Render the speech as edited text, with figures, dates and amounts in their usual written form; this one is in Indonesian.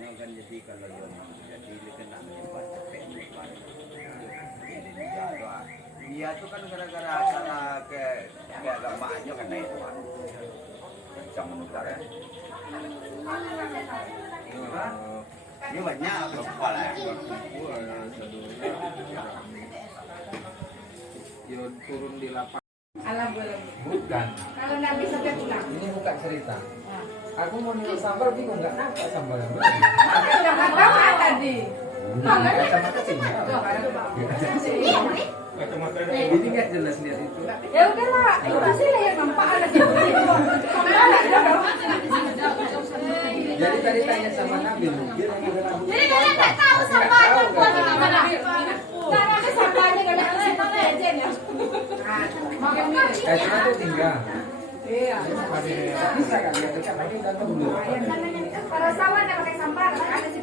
kan jadi kalau yang jadi kena cepat capek lupa. Dia tuh kan gara-gara acara keagamaannya kan itu kan. Kencang menukar ya. Ini banyak berkumpul ya. Yo turun di lapangan. Alam belum. Bukan. Kalau nggak bisa dia pulang. Ini bukan cerita. Aku mau nilai sambal bingung nggak nampak sambalnya. Udah kata tadi. Kacamata tinggal. Ini nggak jelas lihat itu. Ya udahlah, itu sih yang nampak ada di Jadi tadi tanya sama Nabil, dia yang ada Nabil. Jadi kalian nggak tahu sampahnya buat gimana? Karena ada sampahnya kalau ada sampah legend ya. Kacamata tinggal. Iya. Bisa kan lihat kacamata udah dulu. Kalau sawah ada pakai sampah, ada sih.